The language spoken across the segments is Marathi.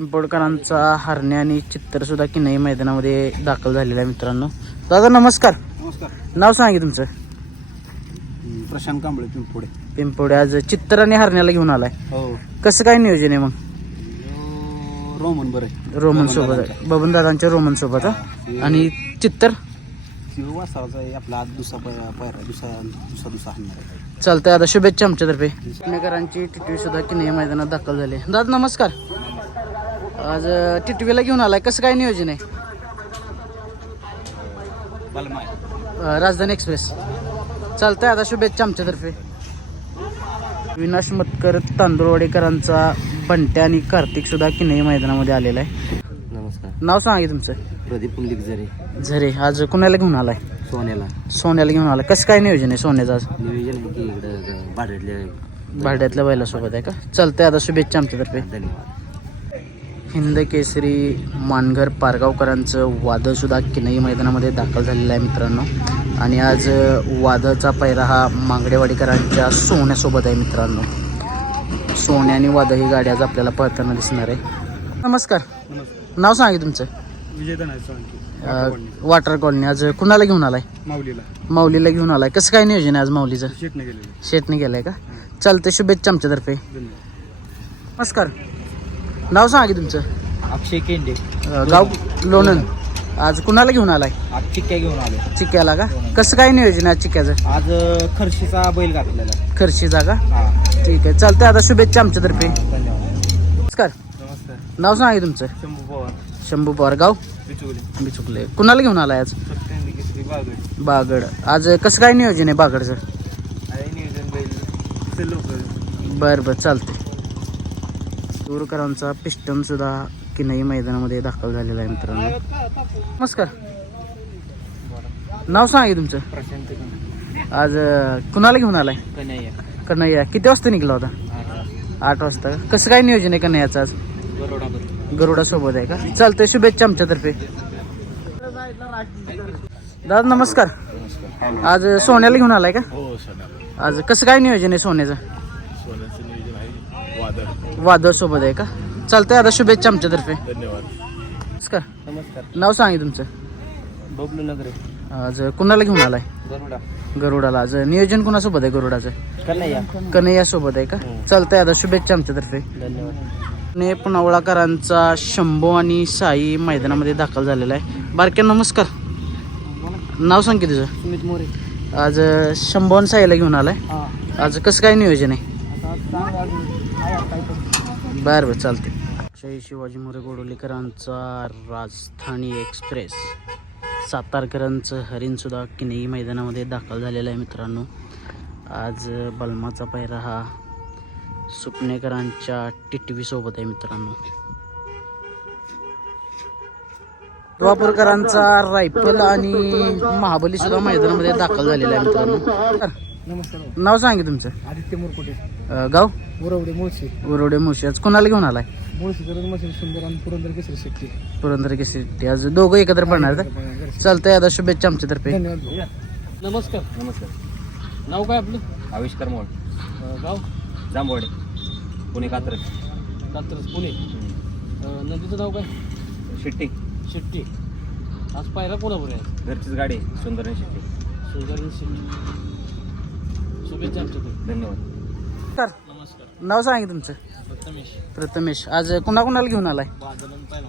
पिंपोडकरांचा हरणे आणि चित्तर सुद्धा किनई मैदानामध्ये दाखल झालेला आहे मित्रांनो. दादा नमस्कार. नमस्कार. नाव सांगा की तुमचं. प्रशांत कांबळे पिंपोडे पिंपोडे आज चित्तर आणि हरण्याला घेऊन आलाय. हो. कसं काय नियोजन आहे मग? रोमन बरं रोमन सोबत बबन दादांच्या रोमन सोबत हा? आणि चित्तर? किंवा वासाचा आहे आपला आज दुसरा पायरा दुसरा दुसरा दुसरा हाणणार आहे. चालतंय. आता शुभेच्छा आमच्यातर्फे. पुणेकरांची टिटवी सुद्धा किनई मैदानात दाखल झाली दादा नमस्कार. आज टिटवीला घेऊन आलाय. कसं काय नियोजन आहे? राजधानी एक्सप्रेस. चालतंय आता शुभेच्छा आमच्यातर्फे. विनाश मतकर तांदूळवाडीकरांचा बंट्या आणि कार्तिक सुद्धा किनई मैदानामध्ये आलेला आहे नमस्कार. नाव सांगा की तुमचं? प्रदीप पुंडलिक जरे झरे. आज कुणाला घेऊन आलाय? सोन्याला. सोन्याला घेऊन आलाय. कसं काय नियोजन आहे सोन्याचं आज? नियोजन आहे की इकडं भाड्यातले भाड्यातल्या बैलासोबत आहे का? चालतंय आता शुभेच्छा आमच्यातर्फे. धन्यवाद. हिंद केसरी मानघर पारगावकरांचं वादळ सुद्धा किनई मैदानामध्ये दाखल झालेलं आहे मित्रांनो. आणि आज वादळचा पैरा हा मांगडेवाडीकरांच्या सोन्यासोबत आहे मित्रांनो. सोन्या आणि वादळ ही गाडी आज आपल्याला पळताना दिसणार आहे. नमस्कार. नाव सांगा तुमचं. Vijay water colony. आज कुणाला घेऊन आलाय? माऊलीला. माऊलीला घेऊन आलाय. कसं काय नियोजन आहे आज माऊलीचं? शेटने गेलाय का? चालतंय शुभेच्छा आमच्यातर्फे. नमस्कार. नाव सांगा की तुमचं? अक्षय केंडे. अ, गाव लोणंद. आज कुणाला घेऊन आलाय? आज चिक्क्या घेऊन आलो चिक्याला का? कसं काय नियोजन आहे आज चिक्याचं आज खर्शीचा बैल घातलेला खर्शीचा का? हा. ठीक आहे. चालतंय आता शुभेच्छा आमच्यातर्फे. धन्यवाद. नमस्कार. नमस्कार. नाव सांगा की तुमचं? शंभू पवार. शंभू पवार. गाव? बिचुगली मी चुकले कुणाला घेऊन आलाय आज? केसरी बागड. बागड. आज कसं काय नियोजन आहे बागडचं? नियोजन बैल? ते लोक बरं बरं. चालते दूरकरांचा पिस्टन सुद्धा किनई मैदानामध्ये दाखल झालेला आहे मित्रांनो. नमस्कार. नाव सांगा तुमचं? प्रशांत आज कुणाला घेऊन आलाय? कन्हैया. कन्हैया. किती वाजता निघला होता? आठ वाजता? कसं काय नियोजन आहे कन्हैयाचं आज? गरुडा सोबत आहे का? चालतंय शुभेच्छा आमच्यातर्फे. दादा नमस्कार. आज सोन्याला घेऊन आलाय का? हो आज कसं काय नियोजन आहे सोन्याचं? वादळ. सोबत आहे का? चालतंय आता शुभेच्छा आमच्यातर्फे. धन्यवाद. नमस्कार. नमस्कार. नाव सांगे तुमचं? बबलू नगरे. आज कुणाला घेऊन आलाय? गरुडा. गरुडाला. आज नियोजन कुणासोबत आहे गरुडाचं? कन्हैया. कन्हैया सोबत आहे का? चालतंय आता शुभेच्छा आमच्यातर्फे. धन्यवाद. ने पुनावळाकरांचा शंभू आणि साई मैदानामध्ये दाखल झालेला आहे. बारक्या नमस्कार. नाव सांग की तुझं? सुमित मोरे. आज शंभू आणि साईला घेऊन आलाय. हा. आज कसं काय नियोजन आहे? आता चांगलं अजून बरं बरं चालते शाही शिवाजी मोरे गोडोलीकरांचा राजधानी एक्सप्रेस. सातारकरांचं हरिणसुद्धा किनई मैदानामध्ये दाखल झालेलं आहे मित्रांनो. आज बलमाचा पैरा हा सुपणेकरांच्या टिटवीसोबत आहे मित्रांनो. वापूरकरांचा रायफल आणि महाबली सुद्धा मैदानामध्ये दाखल झालेला आहे मित्रांनो. नमस्कार नाव सांगे तुमचं. आदित्य मुरकुटे. अं, गाव? बोरवडे मुळशी. उरवडे मुळशी. आज कोणाला घेऊन आलाय? मुळशी तर मशीन सुंदर आणि पुरंदर केसरी शेट्टी. पुरंदर केसरी आज दोघं एकत्र पडणार का? चालतंय आता शुभेच्छा आमच्यातर्फे. धन्यवाद नमस्कार. नमस्कार. नाव काय आपलं? आविष्कार मोड अं, गाव? जांभवडे पुणे कात्र कात्रज. पुणे. अं, नदीचं नाव काय? शेट्टी. शेट्टी. आज पायरा कोणाबरोबर आहे? घरचीच गाडी सुंदर आणि शेट्टी. सुंदर शेट्टी. शुभेच्छा आमच्याकडे धन्यवाद. तर नमस्कार. नाव सांगे तुमचं? प्रथमेश. प्रथमेश. आज कुणाकुणाला घेऊन आलाय? बादल आणि पहिला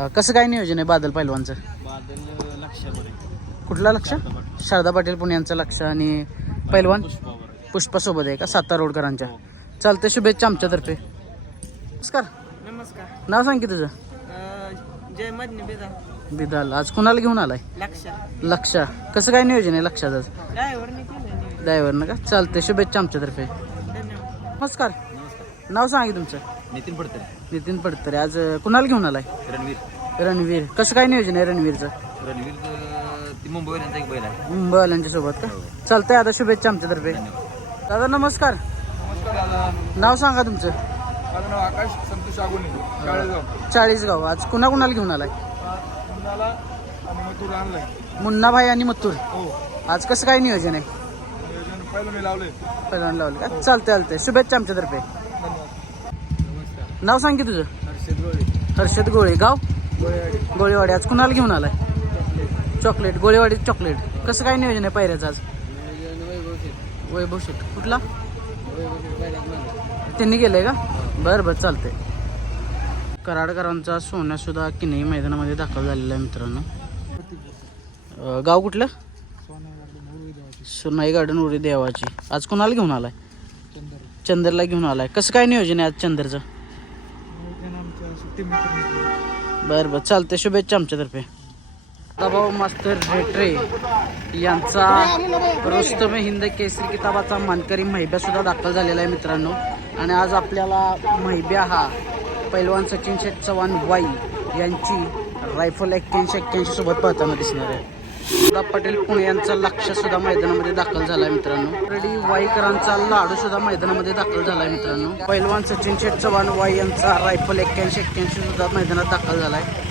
अं, कसं काय नियोजन आहे बादल पैलवानचं? बादल लक्षावर आहे. कुठला लक्ष? शारदा पाटील. पुण्याचं लक्ष आणि पैलवान? पुष्पावर आहे. पुष्पा सोबत आहे का? सातारा रोडकरांच्या. चालतंय शुभेच्छा आमच्यातर्फे. नमस्कार. नमस्कार. नाव सांग की तुझं? अ, जय मदनी बेदा. बिदाल. आज कुणाला घेऊन आलाय? लक्ष. लक्ष. कसं काय नियोजन आहे लक्षात आज? ड्रायव्हरनं का? चालतंय शुभेच्छा आमच्यातर्फे. धन्यवाद. नमस्कार. नाव सांगे तुमचं. नितीन पडते नितीन पडतरे. आज कुणाला घेऊन आलाय? रणवीर. रणवीर. कसं काय नियोजन आहे रणवीरचं? रणवीर ती मुंबईवरचा एक बैल आहे. मुंबईवाल्यांच्या सोबत का? चालतंय आता शुभेच्छा आमच्यातर्फे. दादा नमस्कार. नाव सांगा तुमचं. माझं नाव आकाश संतोष आगोने काळेगाव चाळीसगाव. आज कुणा कुणाला घेऊन आलाय? मुलाला आणि आणलाय. मुन्नाभाई आणि मत्तूर हो. आज कसं काय नियोजन आहे नियोजन पहिलं मी लावलंय पहिल्यांदा लावलं का? चालतंय चालतंय. शुभेच्छा आमच्यातर्फे. नाव सांग की तुझं? हर्षद गोळे. गाव? गोळेवाडी. आज कुणाला घेऊन आलाय? चॉकलेट. गोळेवाडी चॉकलेट. कसं काय नियोजन आहे पायऱ्याचं आज? वैभव शेट कुठला? त्यांनी गेलंय का? बरं बरं. चालतंय. कराडकरांचा सोन्या सुद्धा किनई मैदानामध्ये दाखल झालेला आहे मित्रांनो. गाव कुठलं? सोनाई गार्डन उडी देवाची. आज कुणाला घेऊन आलाय? चंदरला घेऊन आलाय. कसं काय नियोजन आहे आज चंदरचं? बरं बरं. चालतंय. शुभेच्छा आमच्यातर्फे. दबाव मास्तर रेट्रे यांचा रुस्तमे हिंद केसरी किताबाचा मानकरी महिब्या सुद्धा दाखल झालेला आहे मित्रांनो. आणि आज आपल्याला महिब्या हा पैलवान सचिन शेठ चव्हाण वाई यांची रायफल एक्क्याऐंशी एक्क्याऐंशी सोबत पळताना दिसणार आहे. सुधा पटेल पुणे यांचा लक्ष सुद्धा मैदानामध्ये दाखल झाला आहे मित्रांनो. ऑलरेडी वाईकरांचा लाडू सुद्धा मैदानामध्ये दाखल झाला आहे मित्रांनो. पैलवान सचिन शेठ चव्हाण वाई यांचा रायफल एक्क्याऐंशी एक्क्याऐंशी सुद्धा मैदानात दाखल झाला आहे